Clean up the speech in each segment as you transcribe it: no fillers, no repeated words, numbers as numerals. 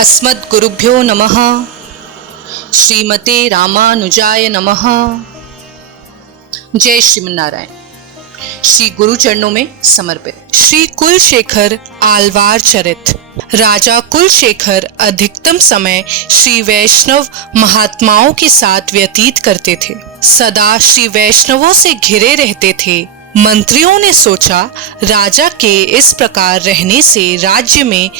अस्मद्गुरुभ्यो नमः। श्रीमते रामानुजाय नमः। जय श्रीमन्नारायण। श्री गुरु चरणों में समर्पित। श्री कुलशेखर आलवार चरित। राजा कुलशेखर अधिकतम समय श्री वैष्णव महात्माओं के साथ व्यतीत करते थे, सदा श्री वैष्णवों से घिरे रहते थे। मंत्रियों ने सोचा राजा के इस प्रकार रहने से राज्य में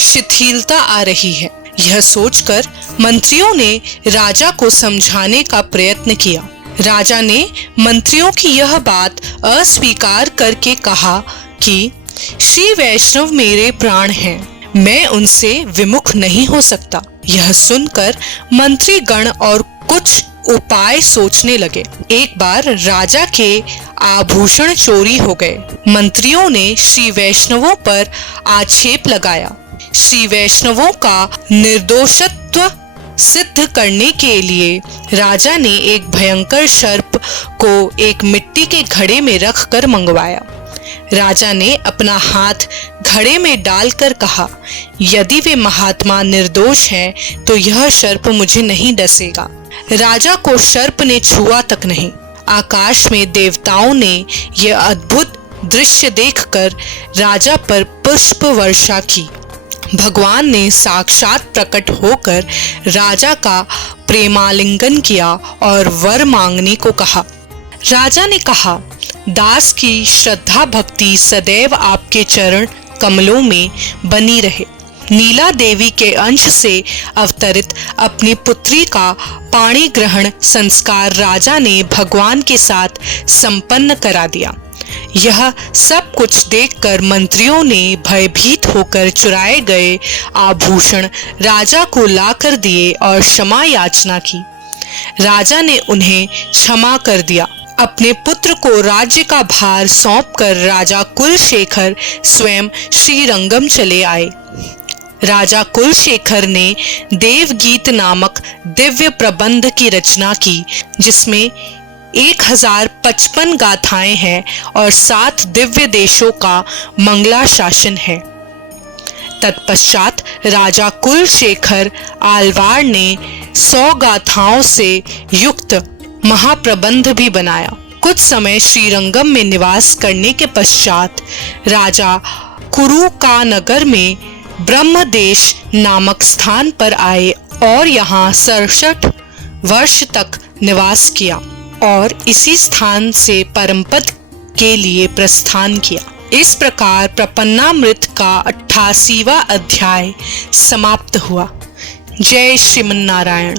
शिथिलता आ रही है। यह सोचकर मंत्रियों ने राजा को समझाने का प्रयत्न किया। राजा ने मंत्रियों की यह बात अस्वीकार करके कहा कि श्री वैष्णव मेरे प्राण हैं, मैं उनसे विमुख नहीं हो सकता। यह सुनकर मंत्री गण और कुछ उपाय सोचने लगे। एक बार राजा के आभूषण चोरी हो गए। मंत्रियों ने श्री वैष्णवों पर आक्षेप लगाया। श्री वैष्णवों का निर्दोषत्व सिद्ध करने के लिए राजा ने एक भयंकर सर्प को एक मिट्टी के घड़े में रखकर मंगवाया। राजा ने अपना हाथ घड़े में डालकर कहा, यदि वे महात्मा निर्दोष हैं तो यह सर्प मुझे नहीं डसेगा। राजा को सर्प ने छुआ तक नहीं। आकाश में देवताओं ने यह अद्भुत दृश्य देखकर राजा पर पुष्प वर्षा की। भगवान ने साक्षात प्रकट होकर राजा का प्रेमालिंगन किया और वर मांगने को कहा। राजा ने कहा, दास की श्रद्धा भक्ति सदैव आपके चरण कमलों में बनी रहे। नीला देवी के अंश से अवतरित अपनी पुत्री का पाणी ग्रहण संस्कार राजा ने भगवान के साथ संपन्न करा दिया। यह सब कुछ देखकर मंत्रियों ने भयभीत होकर चुराए गए आभूषण राजा को लाकर दिए और क्षमा याचना की। राजा ने उन्हें क्षमा कर दिया। अपने पुत्र को राज्य का भार सौंपकर राजा कुलशेखर स्वयं श्रीरंगम चले आए। राजा कुलशेखर ने देवगीत नामक दिव्य प्रबंध की रचना की, जिसमें 1055 गाथाएं हैं और 7 दिव्य देशों का मंगलाशासन है। तत्पश्चात राजा कुलशेखर आलवार ने 100 गाथाओं से युक्त महाप्रबंध भी बनाया। कुछ समय श्रीरंगम में निवास करने के पश्चात राजा कुरु का नगर में ब्रह्मदेश नामक स्थान पर आए और यहाँ 67 वर्ष तक निवास किया और इसी स्थान से परमपद के लिए प्रस्थान किया। इस प्रकार प्रपन्नामृत का 88वां अध्याय समाप्त हुआ। जय श्रीमन्नारायण।